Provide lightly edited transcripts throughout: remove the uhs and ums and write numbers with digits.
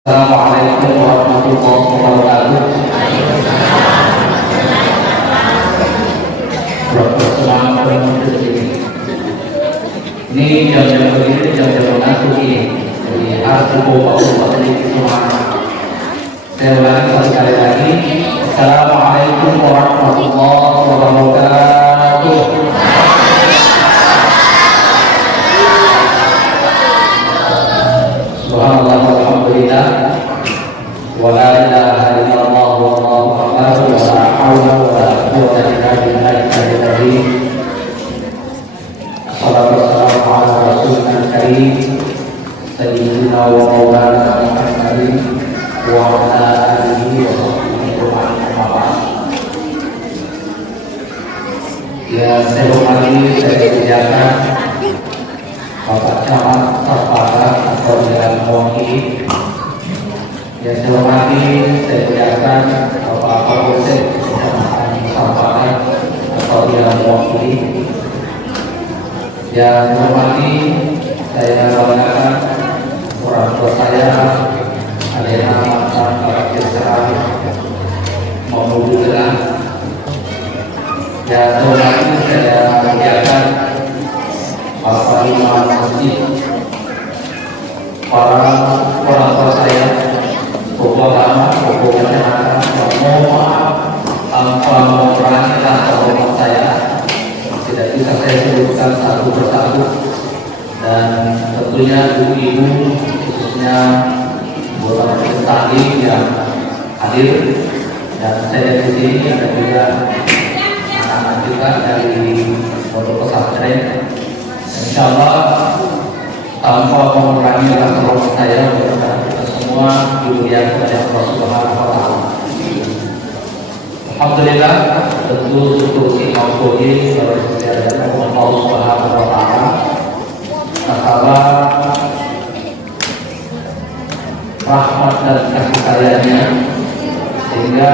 Assalamualaikum warahmatullahi wabarakatuh. Berkesan ini jam-jam begini jam-jam masuk ini. Jadi harus dibawa ini semua. Saya ulangi sekali lagi. Assalamualaikum warahmatullahi wabarakatuh. Subhanallah walhamdulillah wa la ilaha illallah wallahu akbar wa la haula wa la quwwata illa billahi. Assalatu wassalamu ala rasulina karim sayyidina wa maulana Muhammadin wa ala alihi wa sahbihi wa man. Ya, saya hormati, saya kerjakan Bapak Camat Terpara atau Jalan Mewakili. Yang saya hormati, saya muliakan Bapak Kapolsek Kecamatan Samparan atau Jalan Mewakili. Yang saya hormati, saya banggakan orang tua saya, adanya mantan para desa maupun Gelang. Yang saya hormati, saya muliakan Bapak Imam Masjid, para orang tua saya, tokoh agama, tokoh masyarakat, mohon maaf tanpa mengurangi rasa hormat saya, tidak bisa saya sebutkan satu persatu, dan tentunya ibu-ibu khususnya anggota majelis taklim yang hadir, dan saya di sini dan juga anak-anak juga dari pondok pesantren. Insyaallah tanpa mengurangi rasa hormat saya kepada kita semua dimuliakan oleh Allah Subhanahu wa taala. Alhamdulillah, tentu syukur kita puji kepada Allah Subhanahu wa taala. Masalah rahmat dan kasih sayangnya sehingga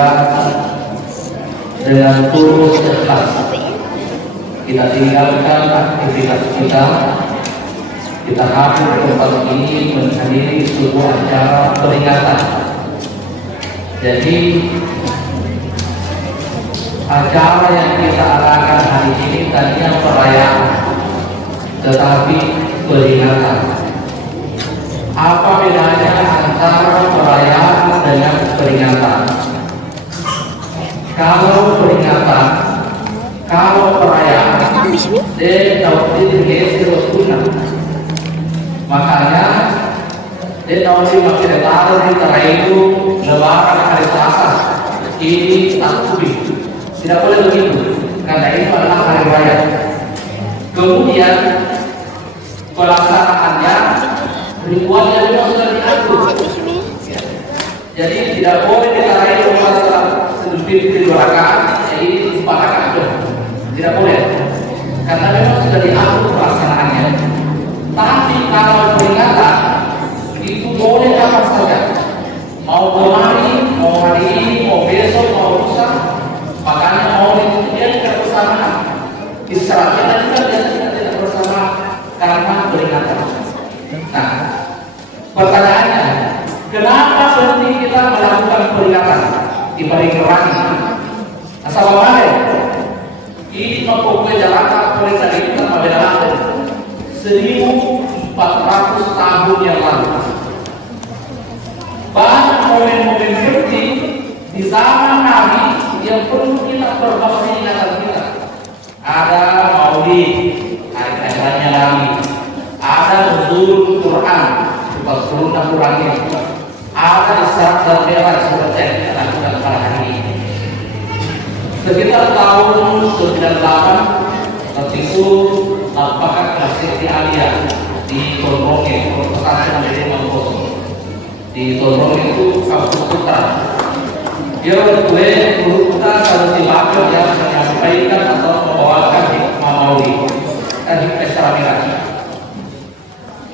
dengan tulus ikhlas kita tinggalkan aktivitas kita hadir ke tempat ini menghadiri sebuah acara peringatan. Jadi acara yang kita arahkan hari ini tadinya perayaan, tetapi peringatan. Apa bedanya antara perayaan dengan peringatan? Kalau peringatan, kalau perayaan, dia terus guna. Makanya dia tahu makin tahu di itu lebaran hari Selasa ini takbir. Tidak boleh begitu, karena itu adalah hari raya. Kemudian pelaksanaannya ribuannya juga sudah diatur. Jadi tidak boleh ditarai puasa sedikit di rakaat, jadi 4 rakaat. Tidak boleh, karena memang sudah diatur pelaksanaannya. Tapi kalau peringatan itu boleh kapan saja, mau kemarin, mau hari ini, mau besok, mau lusa. Makanya mau itu dia tidak bersamaan. Isyaratnya juga biasanya tidak bersamaan karena peringatan. Nah, pertanyaannya, kenapa penting kita melakukan peringatan di hari Raya? Asal mana? Ini mempunyai jalan peringatan itu tanpa beda lagi. 1400 tahun yang lalu. Banyak momen-momen penting di zaman Nabi yang perlu kita perbaiki ingatan kita. Ada Maulid, hari-harinya Nabi. Ada nuzul Quran, turun Al-Qurannya. Ada Isra dan Mi'raj seperti yang kita lakukan pada hari ini. Sekitar tahun 98 tertipu apakah klasik di Alia di Tondronge, pesantren dari Imam Koso. Di Tondronge itu kampus putra. Dia gue berupa kalau silakan yang menyampaikan atau membawakan hikmah maulid dan hikmah Isra Mi'raj.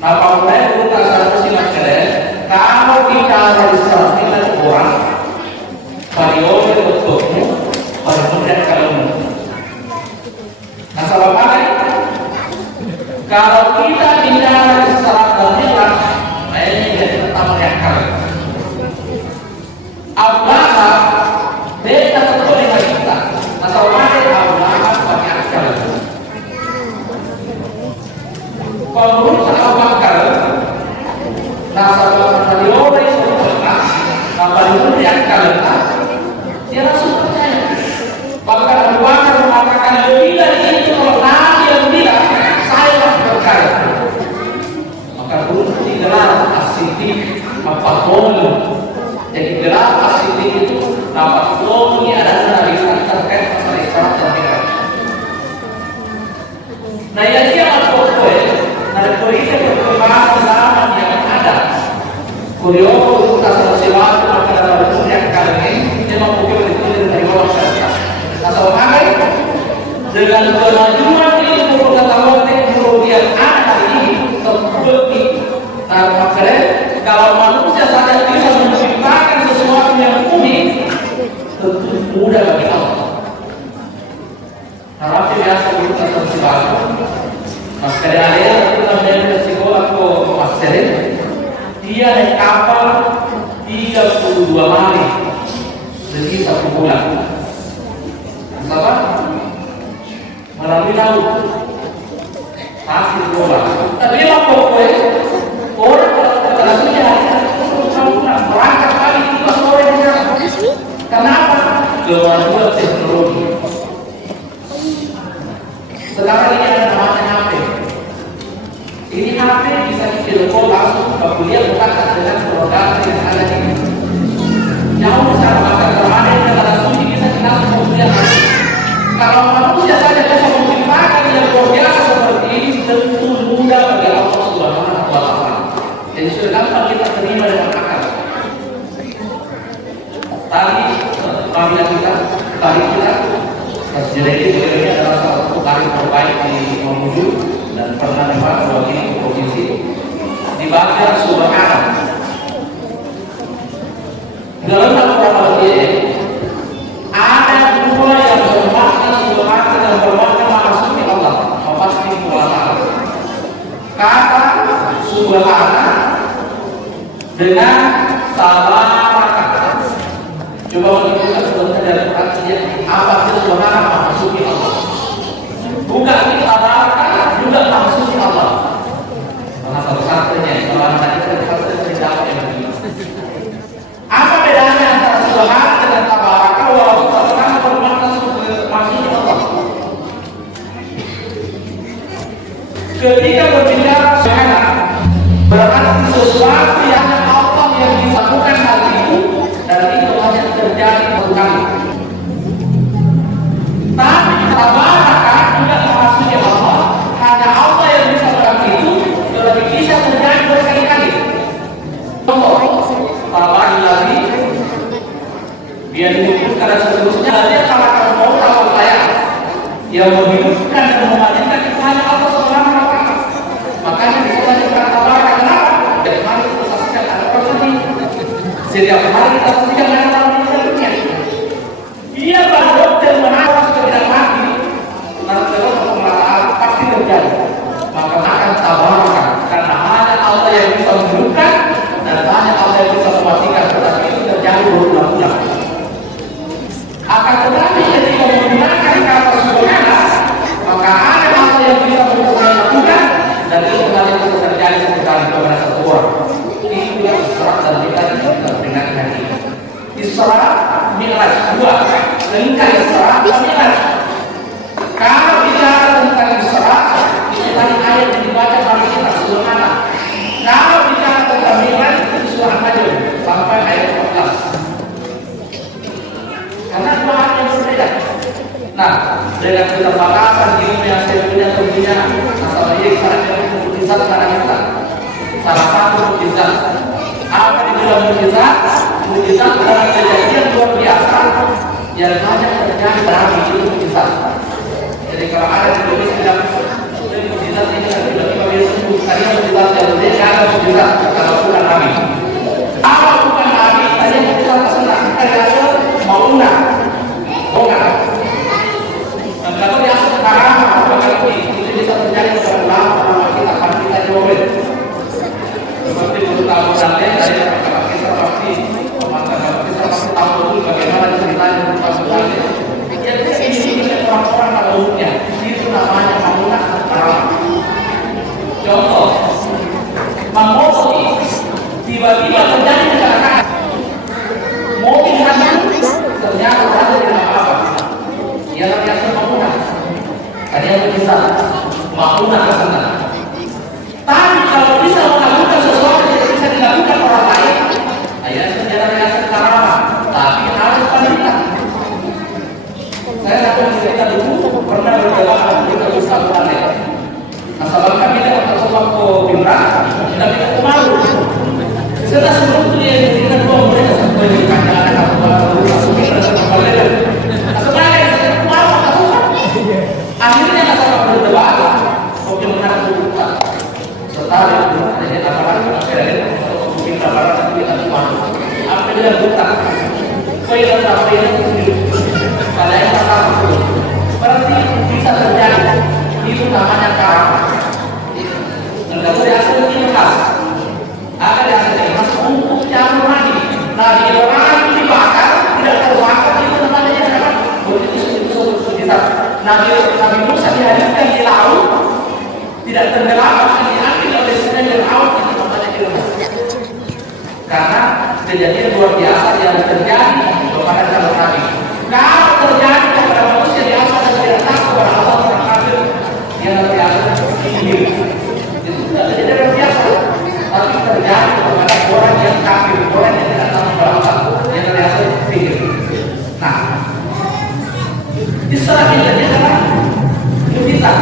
Nah, kalau saya berupa satu simak kalian, kalau bicara Isra Mi'raj orang, periode bentukmu, kemudian kalau nah, salah pakai. Kalau kita bicara Isra dan Mi'raj, ini jadi pertama yang kali. yang kalahkan, dia langsung percaya. Bahkan Abu Bakar mengatakan lebih dari itu kalau Nabi yang bilang saya percaya. Maka dulu digelar as-siddiq Al-Fatul. Jadi gelar as-siddiq itu Al-Fatul ini adalah dari terkait masalah Isra dan Mi'raj. Nah yang dia Al-Fatul, dari polisi perkembangan zaman yang ada. Kurio asal sesuatu maka dalam hukum yang kali ini dia mempunyai ditulis dari bawah syariat. Atau apa? Dengan kemajuan ilmu pengetahuan teknologi yang ada ini terbukti. Nah, makanya kalau manusia saja bisa menciptakan sesuatu yang unik, tentu mudah bagi Allah. Harap biasa kita sesuatu. Maka dari kita menjadi sekolah ke Maserin, dia naik kapal 32 hari, lebih 1 bulan. Apa? Melalui laut, pasir bola. Tapi apa pokoknya orang kalau sudah berangkat kali itu sore di sana. Kenapa? Kemajuan teknologi. Sekarang ini ada namanya HP. Ini HP bisa ditelepon langsung ke kuliah bukan dengan produk yang ada di jauh sana bahkan terada yang ada studi bisa langsung kuliah. Kalau manusia saja bisa menciptakan yang luar biasa seperti ini, tentu mudah bagi Allah Subhanahu wa Ta'ala. Jadi sudah gampang kita terima dengan akal. Tadi kita sejarah ini adalah salah satu tarikh terbaik di Mamuju dan pernah mewakili provinsi di bagian Subhanallah. Dalam Al-Quran ada dua yang bermakna subhana dan bermakna maksudnya Allah, pasti Allah. Kata subhana dengan tabaraka. Coba kita sebentar dari artinya apa sih subhana maksudnya Allah. Bukan tabaraka juga maksudnya Allah. Karena satu-satunya kalau tadi kita tidak yang begini. Apa bedanya antara subhana dengan tabaraka? Ketika berbicara subhana berarti sesuatu yang Allah yang dilakukan hal itu dan itu hanya terjadi satu kali. Tapi tabaraka juga maksudnya Allah, hanya Allah yang bisa melakukan itu, tetapi bisa terjadi berkali-kali. Contoh, tabaraka lagi dia dihidupkan dan seterusnya. Dia kalahkan mau tahu saya yang menghidupkan dan mematikan itu hanya Allah Subhanahu wa Ta'ala. Makanya kita juga tabaraka. Kenapa? Setiap hari kita saksikan ada orang ini. Setiap hari kita saksikan ada orang ini. Dia baru dan menawas tidak mati. Lalu terus pemerataan pasti terjadi. Maka akan tabaraka karena hanya Allah yang bisa menghidupkan dan hanya Allah yang bisa mematikan. Tetapi itu terjadi berulang-ulang. Akan tetapi ketika menggunakan kata subhana, maka ada Allah yang bisa melakukan dan itu hanya bisa terjadi sekali kepada satu orang. Itu yang Isra dan Mi'raj kita peringatkan hari ini. Isra Mi'raj dua, ringkas Isra dan Mi'raj. Kalau bicara tentang Isra, itu tadi ayat yang dibaca pada kita subhana. Kalau bicara tentang Mi'raj itu surah Najm sampai ayat 14. Karena dua hal yang berbeda. Nah, dengan keterbatasan ilmu yang saya punya tentunya masalah ini karena mukjizat karena kita. Salah satu mukjizat. Apa di dalam mukjizat? Mukjizat adalah kejadian luar biasa yang hanya terjadi dalam itu mukjizat. Jadi kalau ada di Indonesia bilang mukjizat ini kan tiba-tiba dia sembuh. Tadi mukjizat yang berbeda ada mukjizat kalau bukan Nabi. Apa bukan Nabi? Tadi mukjizat senang. Ada mauna. Bukan. Kalau dia sekarang apa itu bisa terjadi pada ulama kita akan kita coba. Seperti guru tahu dan dari kita pasti pemahaman kita pasti tahu betul bagaimana ceritanya tentang sebenarnya. Jadi ini orang-orang pada umumnya itu namanya mauna haram. Contoh, Mamosi tiba-tiba terjadi kecelakaan. besar, makmuna ke sana. Tapi kalau bisa melakukan sesuatu yang bisa dilakukan orang lain, ayat sejarahnya sekarang, tapi harus wanita. Saya akan cerita dulu pernah berjalan di Kabupaten Bali. Asal kami tidak tersopak ke Bimra, tapi kita malu. Setelah sebelum dia kita dua mereka sampai di kandang anak Kabupaten Bali. Sebenarnya kita malu atau akhirnya kita berdebat, mungkin benar berdebat. Setelah itu ada aparat akhirnya mungkin aparat kita malu. Apa dia berdebat? Kau apa ini? Pada yang pertama berarti bisa terjadi itu namanya karam. Enggak boleh asal dilepas. Agar asal dilepas untuk campur lagi. Nah di orang dibakar tidak terbakar itu namanya karam. Begitu kita Nabi Musa dihadirkan di laut tidak tenggelam akan diambil oleh sungai di laut itu namanya karam. Karena kejadian luar biasa yang terjadi kepada calon Nabi. Kalau terjadi kepada manusia di atas dan tidak takut kepada Allah orang kafir, dia nanti akan sihir. Itu tidak terjadi biasa, tapi terjadi kepada orang yang kafir, orang yang tidak tahu kepada Allah, dia nanti akan sihir. Nah, Isra ini adalah mujizat.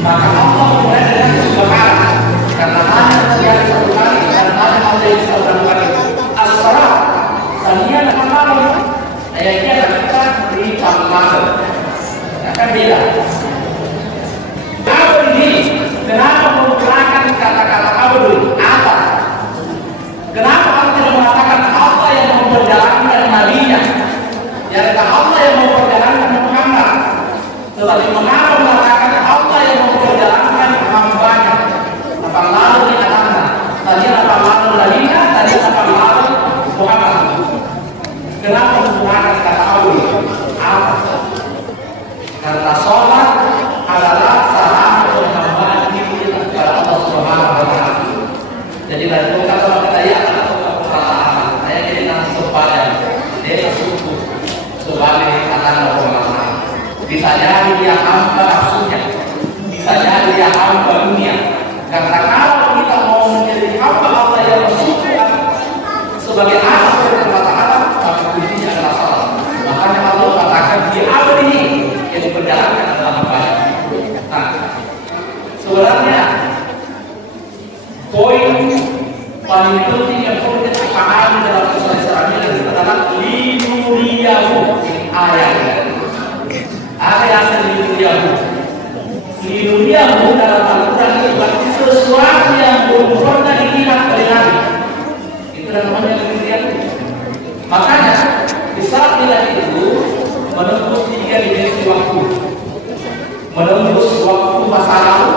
Maka Allah mulai dengan kebakaran, karena hanya terjadi satu kali dan hanya Allah yang satu kali. As-salat, tania dan malam. Ayatnya kita beri panggilan, akan beda. Abad ini kenapa menggunakan kata-kata abad apa? Kenapa Allah tidak mengatakan Allah yang memperjalankan nabinya? Yaitu Allah yang memperjalankan Muhammad. Tetapi mengapa mengatakan Allah yang memperjalankan hambanya? Apa lalu di atasnya? Tadi apa lalu nabinya? Tadi apa lalu Muhammad? Kenapa menggunakan kata awal? Apa? Karena sholat adalah salah penambahan diri kepada Allah Subhanahu wa Ta'ala. Jadi dari kata kita ya perkataan saya jadi langsung pada dia suku sebagai kata Allah. Bisa jadi dia hamba nafsunya, bisa jadi dia hamba dunia. Karena kalau kita mau menjadi hamba Allah yang bersyukur sebagai anak berkata kuncinya adalah salat. Makanya Allah katakan di awal ini yang diperjalankan adalah hambanya. Nah, sebenarnya poin paling penting yang perlu kita pahami dalam Isra ini adalah linuriyahu ayat. Apa yang linuriyahu? Linuriyahu dalam Al-Quran itu berarti sesuatu yang belum pernah dilihat oleh Nabi. Itu namanya linuriyahu. Makanya Isra itu menembus 3 dimensi waktu, menembus waktu masa lalu,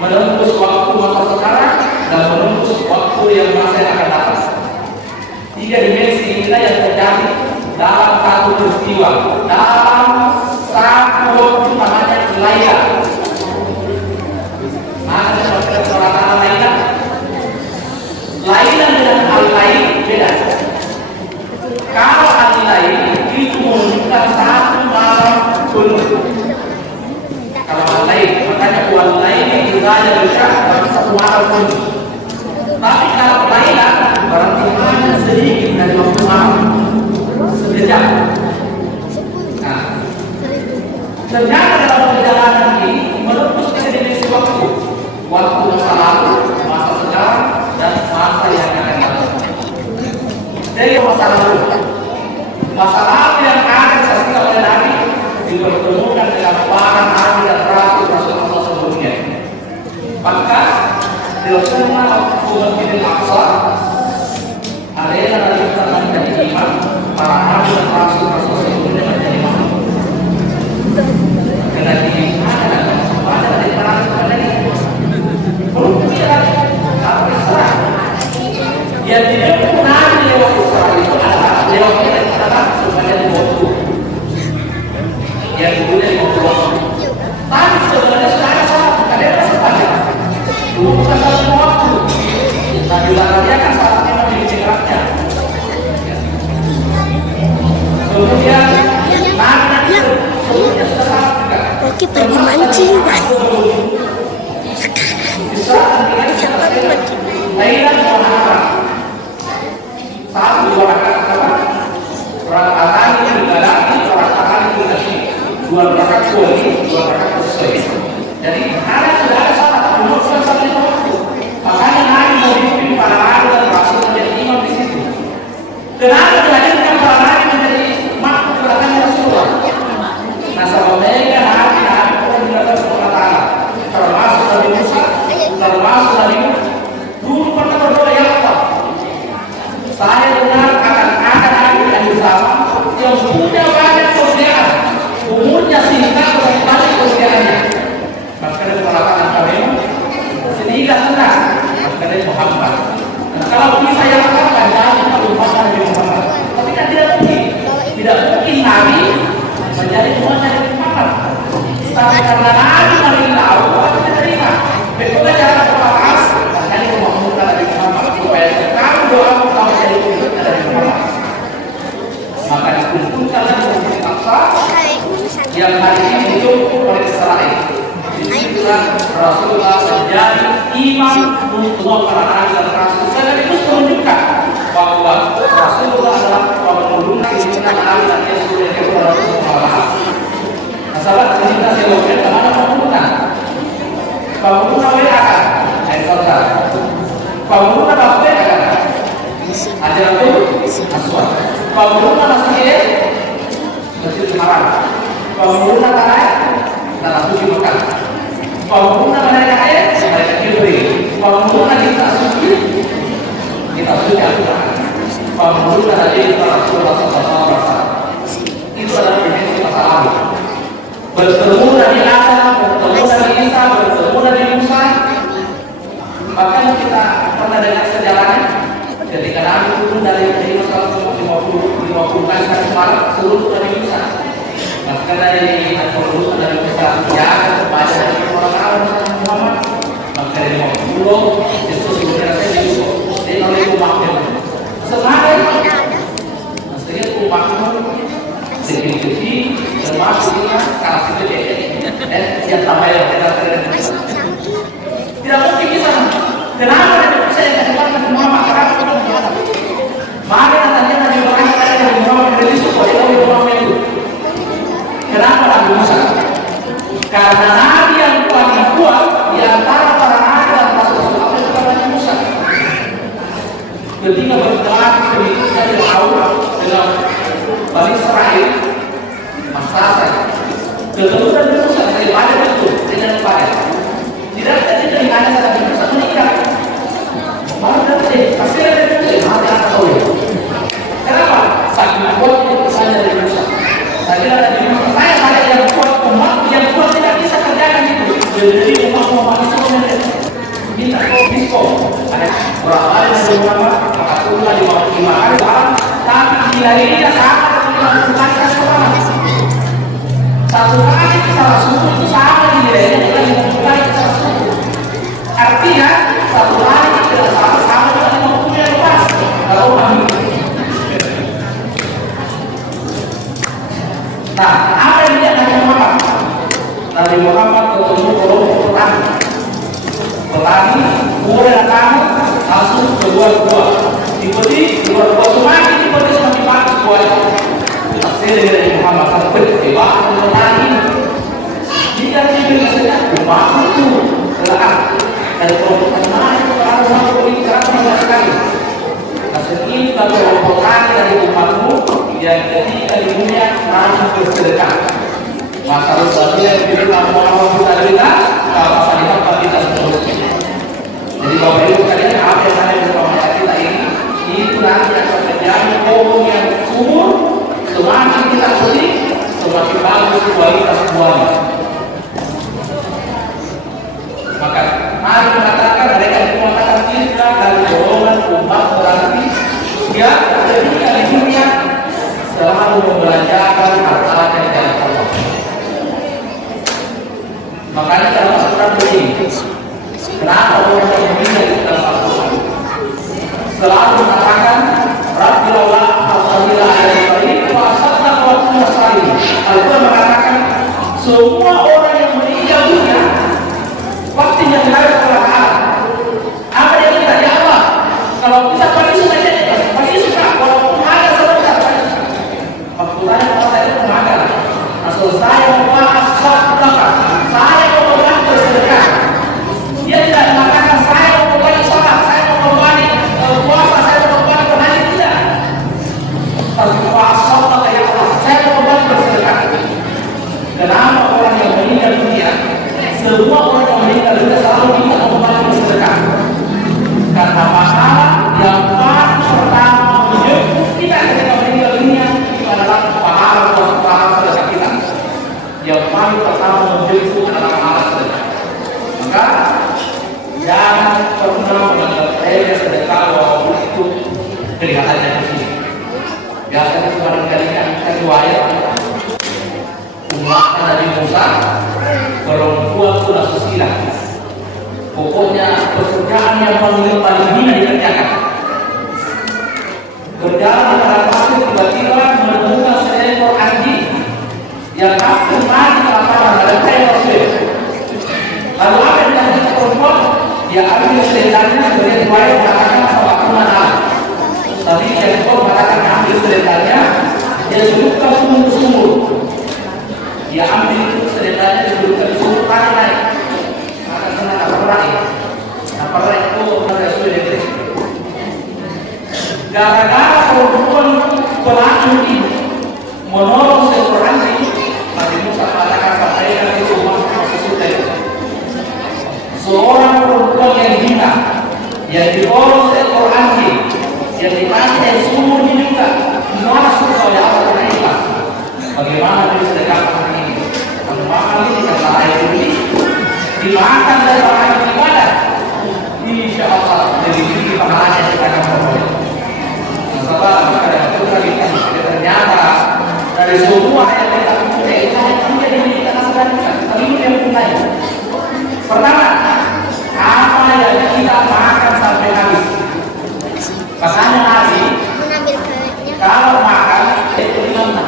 menembus waktu masa sekarang, dan menembus waktu yang masih akan datang. 3 dimensi inilah yang terjadi dalam satu peristiwa, dalam satu waktu namanya Laila. Mana seperti perkataan Laila? Laila dengan al-lail beda. Kalau hari lain itu menunjukkan satu malam penuh. Kalau hari lain, makanya buat lain itu saja bisa satu malam penuh. Tapi kalau lain berarti hanya sedikit dari waktu malam, sekejap. Nah, ternyata dalam perjalanan ini menembus dimensi waktu, waktu masa lalu, masa sekarang, dan masa yang akan datang. Dari masa lalu yang ada disaksikan oleh Nabi dipertemukan dengan para nabi dan rasul Allah sebelumnya. Maka dilaksanakan waktu Masjidil Aqsa adalah dari kita menjadi imam, para nabi dan rasul sebelumnya menjadi imam. Karena ini ada dari para nabi ini. Belum tidak apa Isra. Yang tidak pernah lewat Isra itu adalah lewat kita adalah sebenarnya waktu. Yang dulunya 50 waktu. Tapi sebenarnya sekarang sama, bukan ada sepanjang. Dulu bukan satu waktu. Nah, dia kan salah satu di jejaknya. Kemudian mana sebelumnya sudah sama juga. Kita pergi mancing, guys. Siapa mancing? Satu dua rakaat apa? Rakaat ini lagi, rakaat ini lagi. Dua rakaat dua rakaat selesai. Jadi ada sudah ada salah satu nomor satu itu. Makanya Nabi memimpin para nabi dan rasul menjadi imam di situ. Kenapa dihadirkan para nabi menjadi makhluk belakangnya Rasulullah? Nah, sebabnya Nabi pun dilakukan Allah Taala, termasuk Nabi Musa, termasuk Nabi Nuh. Dulu pernah berdoa, ya Allah, saya dengar akan ada nabi yang sama yang punya banyak kelebihan, umurnya singkat dan banyak kelebihannya. Maka dia mengatakan kami sedikit senang, maka dia Muhammad. Nah, kalau bisa yang akan jadi Muhammad Nabi Muhammad, tapi kan tidak mungkin nabi menjadi Muhammad Nabi Muhammad. Tapi karena nabi tahu, maka kita terima. Betul cara berpapas, makanya memakmurkan Nabi Muhammad supaya sekarang doa kita menjadi pengikut Nabi Muhammad. Maka dikumpulkanlah dengan paksa yang hari ini didukung oleh Israel. Disitulah Rasulullah menjadi imam untuk para nabi dan rasul. Dan itu menunjukkan bahwa Rasulullah adalah pembunuh pimpinan nabi dan Yesus yang kepada Rasulullah. Masalah cerita teologi kemana pembunuhan? Pembunuhan WA kan? Saudara. Pembunuhan apa kan? Ajaran itu asal. Pembunuhan asal Masjid Haram. Pembunuhan tanah suci Mekah. Pembunuhan mereka Jibril. Pembunuhan kita suci Al-Quran. Pembunuhan dari Rasulullah SAW. Itu adalah prinsip masa lalu. Bertemu Nabi Adam, bertemu Nabi Isa, bertemu Nabi Musa. Bahkan kita pernah dengar sejarahnya ketika Nabi turun dari Masa 50 kali semalam seluruh Nabi Musa. Maka dari Al-Quran dari Musa ya kepada dari orang-orang Muhammad. Maka dari 50 Yesus sebenarnya di oleh umatnya. Sebenarnya maksudnya umatnya sedikit-sedikit termasuk kalau itu yang tambah yang tidak mungkin bisa. Kenapa tidak bisa yang kesempatan semua masyarakat? Maka katanya Nabi Muhammad dari Muhammad dari supaya Nabi Muhammad itu. Kenapa Nabi Musa? Karena Nabi yang paling kuat di antara para nabi dan rasul-rasul itu Nabi Musa. Ketika berjalan ketika di Allah dengan Bani Israel, masa ketemu Nabi Musa daripada itu dengan baik. Tidak ada dari hanya Nabi Musa menikah. Maka pasti ada itu hati anak tahu. Kenapa? Saking kuatnya pesan dari Musa. Saya Nabi Musa saya yang kuat umat yang kuat tidak bisa kerjakan itu. Jadi umat itu minta diskon. Ada berapa Nabi Muhammad? Maka turunlah 55 kali dalam tapi nilainya sama dengan melakukan seorang. Satu kali salah suku itu sama nilainya dengan memulai salah suku. Artinya satu kali tidak sama dengan 50 yang lepas. Kalau kami. Nah, apa yang dia Nabi Muhammad? Nabi Muhammad ketemu kelompok petani, kemudian kamu langsung kedua-dua. Ikuti dua-dua semakin ikuti semakin bagus buahnya. Hasil dari Muhammad sampai tiba petani. Jika tidak saja rumah itu telah dari kelompok petani kalau mau berbicara sama sekali. Hasil ini kalau kelompok petani dari umatmu yang ketika di dunia langsung bersedekah. Masalah saja yang dibilang Muhammad kita kalau saya kita seterusnya. Jadi Bapak Ibu sekalian apa yang ada di bawah kita ini itu nanti akan terjadi pohon yang subur. Semakin kita petik semakin bagus kualitas buahnya. Maka mari mengatakan mereka itu mengatakan kita dari golongan umat berarti ya ketika di dunia selalu membelanjakan harta dari jalan Allah. Makanya dalam Al-Quran begini. Kenapa orang yang meminta dalam Al-Quran selalu mengatakan Rabbil Allah Al-Fadila Al-Fadila wa asabna wa kunna salihin. Al-Quran mengatakan semua orang tapi sebenarnya pasti suka walaupun ada sebentar. Maksudnya kalau saya itu ada, asal saya mau saya mau berbagi bersedekah. Dia tidak mengatakan saya mau berbagi sholat, saya mau berbagi puasa, saya mau berbagi berhaji, tidak. Tapi puasa kayak Allah, saya mau berbagi bersedekah. Kenapa orang yang meninggal dunia, semua orang yang meninggal dunia selalu minta berbagi bersedekah? Karena masalah yang paling pertama menjemput kita ketika meninggal dunia itu adalah pahala sedekah kita. Yang paling pertama menjemput adalah pahala sedekah. Maka jangan pernah menganggap sedekah walaupun itu kelihatannya kecil. Biasanya kemarin kalinya riwayat umat Nabi Musa perempuan sudah susila. Pokoknya pekerjaan yang paling hina dikerjakan. Berjalan pada pasir tiba-tiba menemukan seekor anjing yang hampir mati kelaparan dan kayak pasir. Lalu apa yang dilakukan perempuan? Dia ambil selendangnya sebagai riwayat mengatakan sahabat. Tapi yang kau mengatakan ambil selendangnya, dia selupkan sumur-sumur. Dia ambil itu selendangnya, dia selupkan sumur tanah naik. Maka kena perai itu ada sudah diberi. Gara-gara perempuan pelaku ini menolong seekor anjing, Nabi Musa mengatakan sampai dari rumah maksudnya seorang perempuan yang hina yang diolong seekor anjing yang dikasih dari sumur hidupnya gimana supaya Allah terima? Bagaimana dia sedekahkan ini? Bagaimana ini karena air ini dimakan dari orang ibadah? Insya Allah jadi tinggi pahalanya kita akan peroleh. Masalah ada tadi ternyata dari semua yang kita punya itu menjadi milik kita. Tapi ini yang mulai. Pertama, apa yang kita makan sampai habis? Makanya Nabi kalau makan itu dimana?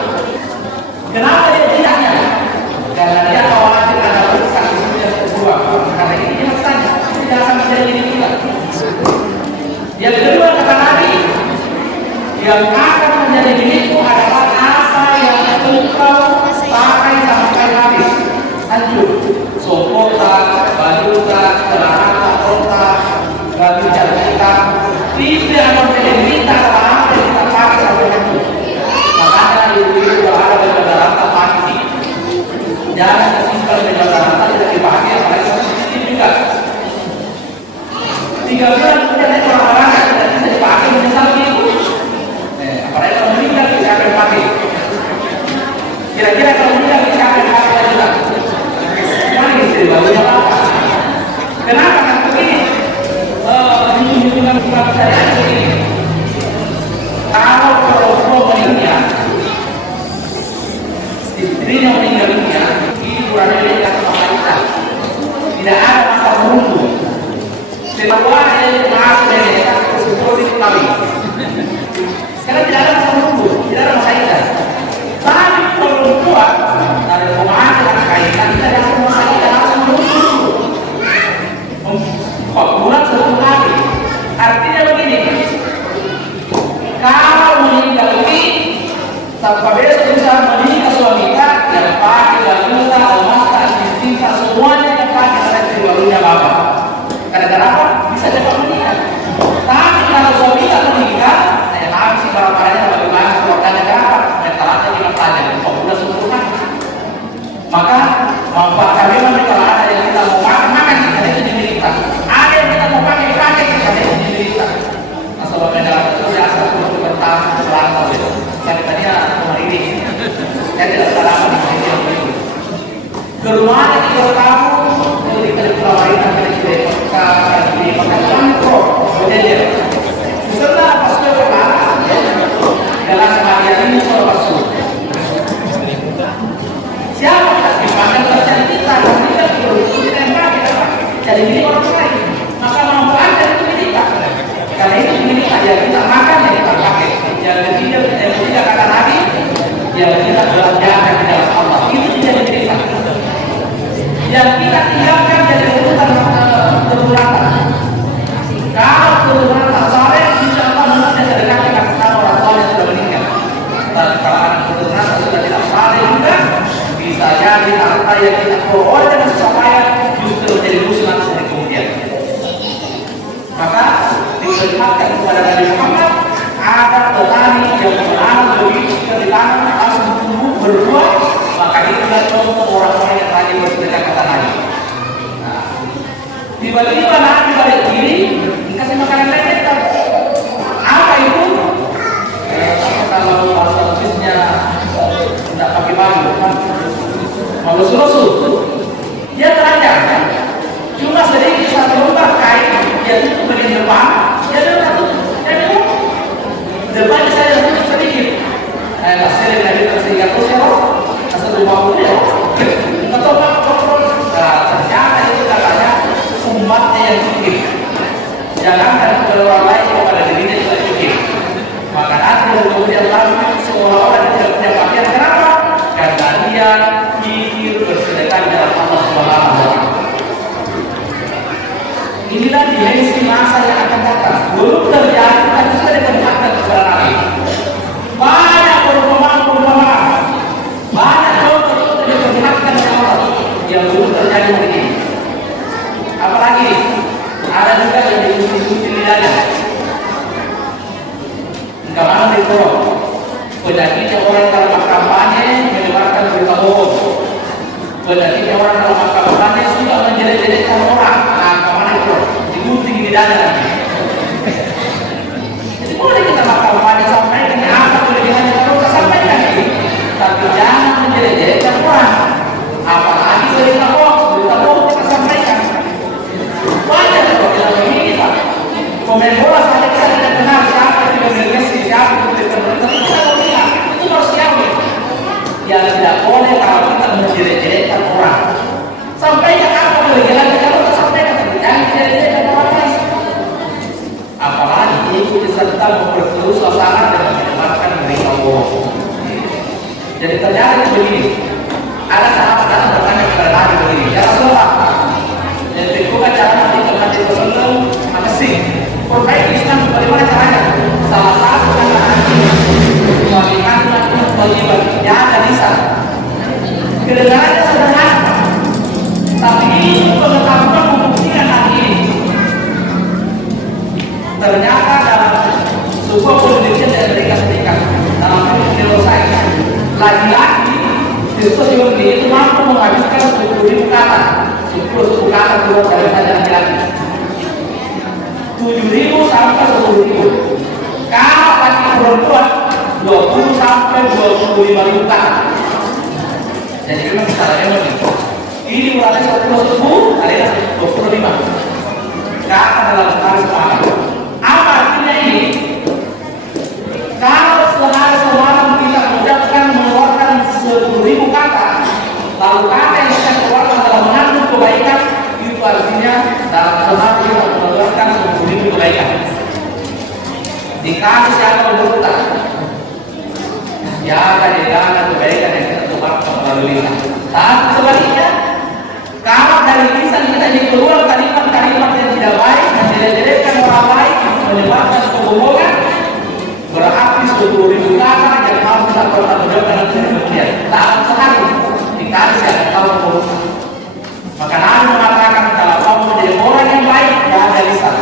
Kenapa dia tidaknya? Karena dia khawatir ada rusak yang terbuang. Karena ini dia bertanya, tidak akan menjadi diri kita. Yang kedua kata Nabi, yang akan menjadi milikmu adalah apa yang engkau pakai sampai habis. Hancur, sopota, bajuta, celana, kota, baju kita. Tidak akan menjadi kita apa yang kita pakai sampai hancur. Makanya itu ada beberapa rata pasti. Jangan kesimpan beberapa rata tidak dipakai, apalagi ini juga. 3 bulan kemudian orang-orang yang tidak bisa dipakai menyesal itu. Apalagi kalau meninggal bisa akan dipakai. Kira-kira kalau meninggal bisa akan dipakai juga. Mana istri barunya apa? Kenapa kan begini? Hubungan saya begini. Kalau perempuan meninggal, istrinya meninggal dunia, hiburannya dia akan kita. Tidak ada masa menunggu. Semua yang masuk dari mereka seperti kami. Karena tidak ada masa menunggu, tidak ada masa ikhlas. Tapi perempuan dari pemahaman kaitan tidak ada masa ikhlas, langsung menunggu. 4 bulan 1 hari. Artinya begini, kalau meninggal ini tanpa besok bisa meninggal suami kita yang pakai laluta, emas, cinta semuanya yang pakai adalah istri barunya bapak. Karena apa? Bisa cepat meninggal. Tapi kalau suami kita meninggal, saya habis barang-barangnya bagaimana keluarganya dapat, mentalnya kita pelajari 4 bulan 10 hari. Maka manfaat kami kalau ada yang kita mau makan kita itu diminta. Ada yang kita mau pakai kita itu diminta. Masalah dalam itu biasa untuk bertahan selama itu. Saya tadinya kemarin ini, saya tidak salah di sini yang ini. Keluar kita tahu ketika di Pulau Maritan kita di Makassar pro berjejer. Setelah pasti berkata dalam Maria ini soal pasuk. Siapa yang dipanggil terjadi kita dan kita berusaha kita jadi milik orang lain. Maka manfaat dari itu kita. Karena itu milik aja kita makan yang kita pakai. Yang ketiga kata Nabi, yang kita belanjakan di dalam Allah itu menjadi milik kita. Yang kita tinggalkan jadi urusan keturatan. Kalau keturatan soleh, insya Allah rasul-rasul. Dia telanjang, cuma sedikit satu lembar kain dia tutup bagian depan, dia tutup, depannya saya tutup sedikit. Saya lagi tersingkat terus ya, asal rumah ya. Atau ternyata itu katanya umatnya yang fikir. Jangan dari orang lain kepada dirinya juga fikir. Maka nanti kemudian lalu seolah-olah dia tidak punya pakaian. Kenapa? Karena dia fikir bersedekah dalam Allah Subhanahu wa Ta'ala. Inilah dimensi masa yang akan datang. Belum terjadi, tapi sudah diperlihatkan kepada Nabi. Banyak perumpamaan, banyak contoh-contoh yang diperlihatkan oleh Allah yang belum terjadi hari ini. Apalagi ada juga yang diskusi lidahnya. Kemana dikurang? Penyakitnya orang dalam kampanye menyebarkan berita bohong. Penyakitnya orang dalam kampanye suka menjelek-jelekkan orang. Nah, kemana dikurang? Digunting lidahnya lagi. Jadi boleh kita kampanye sampaikan apa kelebihannya kalau kita sampaikan ini, tapi jangan menjelek-jelekkan orang. Apalagi berita bohong kita sampaikan. Banyak kalau kita begini Pak. Komen bola saja kita tidak kenal siapa yang tidak siapa yang tidak kenal, tapi kita tahu lihat itu manusiawi. Yang tidak boleh kalau kita menjelek-jelekkan orang. Sampaikan apa kelebihannya kalau kita sampaikan, jangan menjelek-jelekkan orang lain. Apalagi ikut serta memperkeruh suasana dengan menyebarkan berita bohong. Jadi ternyata begini. Ada sahabat datang bertanya kepada Nabi begini, ya Rasulullah, yang tentukan cara nanti kepada Rasulullah makasih. Perbaiki Islam bagaimana caranya? Salah satu kata Nabi, walikanlah kewajiban ya dan lisan. Kedengarannya sederhana, tapi ini pengetahuan membuktikan hal ini. Ternyata dalam sebuah penelitian dari Amerika Serikat dalam neuroscience, laki-laki siswa itu mampu menghabiskan 10.000 kata, 10 kata keluar dari saja laki-laki. 7.000 sampai 10.000. Kalau laki perempuan 20 sampai 25.000 kata. Jadi memang caranya begini. Ini mulai 10.000 kali 25 kata dalam sehari semalam. Apa artinya ini? Kalau sehari semalam kita mengucapkan mengeluarkan 10.000 kata, lalu kata yang kita keluarkan dalam mengandung kebaikan, itu artinya dalam sehari kita mengeluarkan 10.000 kebaikan. Dikasih siapa berhutang, jaga kebaikan yang kita keluarkan melalui lisan. Tapi sebaliknya, kalau dari lisan kita keluar kalimat-kalimat yang tidak baik, yang jelek-jelekkan orang lain, menyebabkan kebohongan, berarti 10.000 kata yang harus kita pertanggungjawabkan dalam kemudian. Dalam sehari dikasih yang tahu. Maka Nabi mengatakan kalau kamu menjadi orang yang baik, jaga lisan,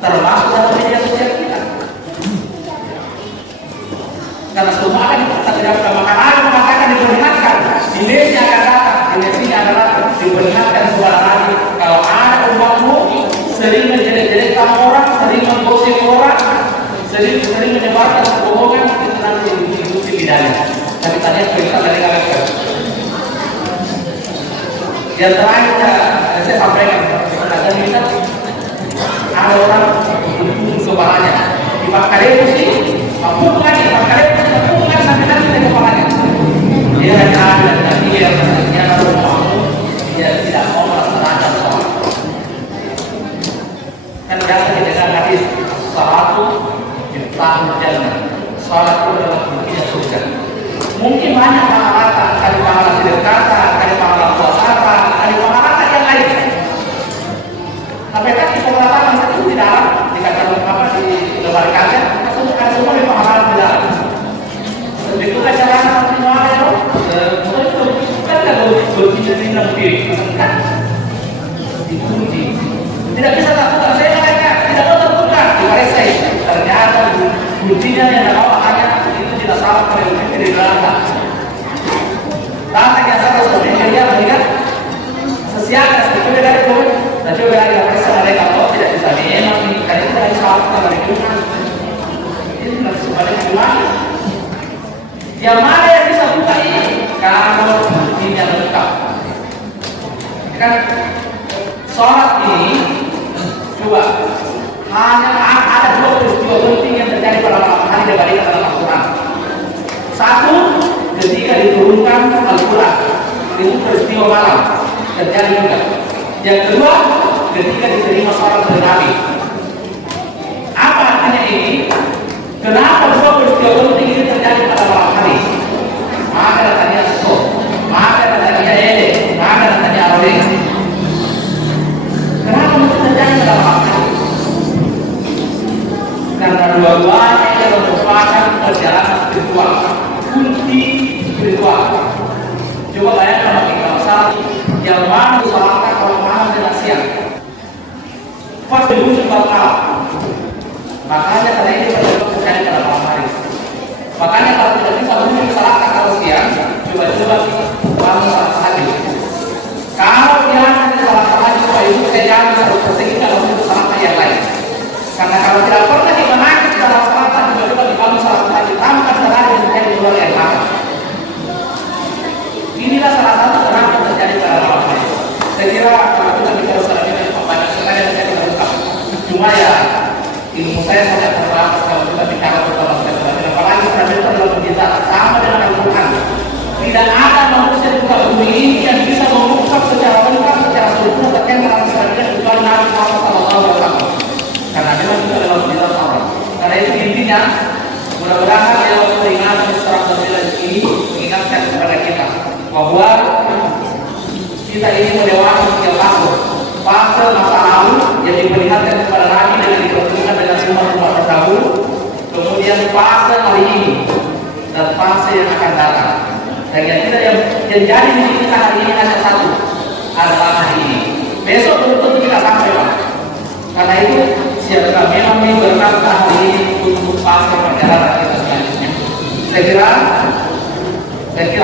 termasuk dalam media sosial kita. Karena semua akan kita tidak maka Nabi mengatakan diperingatkan. Di Indonesia akan datang, di Indonesia akan datang, diperingatkan suara Nabi. Kalau ada umatmu sering menjelek-jelekkan orang, sering menggosip orang, sering menyebarkan kebohongan, itu nanti diikuti lidahnya. Tapi tadi perintah dari kalian. Yang terakhir saya sampaikan kepada kita, ada orang mendukung kepalanya di Pakare sih, hubungan sampai nanti dari kepalanya. Dia ada dan dia ternyata dia tidak mau melaksanakan sholat. Kan biasa kita dengar hadis salatu Miftahul Jannah. Salat itu adalah kunci surga. Mungkin banyak kata-kata, ada pahala sedekah, ada pahala puasa, ada pahala yang lain. Tapi kan kita mengatakan itu di dalam dikatakan apa di lembar kaca, ada semua di pahala di dalam. Begitu cara nanti mau ada, kan kalau berbicara tentang diri, kan dikunci. Tidak bisa tertukar, saya mereka tidak mau tertukar di Malaysia. Ternyata kuncinya yang dibawa hanya itu tidak salah pada dari belakang. Tanda yang salah sebenarnya dia melihat sesiapa seperti beda itu, dan juga beda yang Malaysia mereka tahu tidak bisa memang karena itu dari salah pada lingkungan. Ini tidak sebenarnya gimana? Yang mana yang bisa buka ini? Kalau kuncinya lengkap. Kan sholat ini coba hanya ada dua peristiwa penting yang terjadi pada malam hari dibandingkan dalam Al-Quran. Satu, ketika diturunkan Al-Quran, itu peristiwa malam terjadi juga. Yang kedua, ketika diterima sholat dari Nabi. Apa artinya ini? Kenapa dua peristiwa penting ini terjadi pada malam hari? Maka datangnya so, maka datangnya ele, maka datangnya arweng. Kenapa mesti terjadi pada malam hari? Karena dua-duanya yang merupakan perjalanan spiritual, kunci spiritual. Coba bayangkan kalau saat yang mana disolatkan kalau malam dan siang, pas di musim malam. Makanya karena ini terjadi pada malam hari. Makanya kalau tidak bisa mungkin disolatkan kalau siang, coba-coba bangun salat tahajud. Kalau biasa disolatkan tahajud, itu saya jangan 100% kalau itu salat yang lain. Karena kalau tidak pernah dimenangkan dalam salat coba-coba dibangun salat tahajud tanpa sadar yang terjadi di luar yang lama. Inilah salah satu kenapa terjadi pada malam hari. Saya kira kalau kita bicara salat ini banyak sekali yang saya terungkap. Cuma ya ilmu saya sangat terbatas kalau kita bicara tentang salat. Apalagi terjadi dalam kita sama dengan Al-Quran. Tidak ada manusia di muka bumi ini yang bisa mengungkap secara lengkap, secara sempurna terkait dengan salat kecuali Nabi Muhammad SAW. Karena memang itu adalah mujizat Allah. Karena itu intinya mudah-mudahan yang peringatan secara berbeda ini mengingatkan kepada kita bahwa kita ini melewati setiap fase masa lalu yang diperlihatkan kepada Nabi dengan dipertemukan dengan umat-umat terdahulu, kemudian fase hari ini dan fase yang akan datang. Dan yang kita yang jadi di kita hari ini hanya satu, adalah hari ini. Besok belum tentu kita sampai, Pak. Karena itu siapkan memang berkata hari ini untuk fase perjalanan kita selanjutnya. Saya kira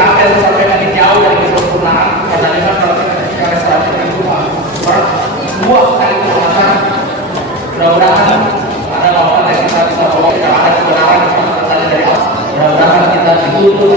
apa yang saya sampaikan ini jauh dari kesempurnaan, karena memang kalau kita bicara selanjutnya itu semua sekali kesempatan. Mudah-mudahan ada lawan yang kita bisa bawa, kalau ada kebenaran kita dari Allah. Mudah-mudahan kita dituntut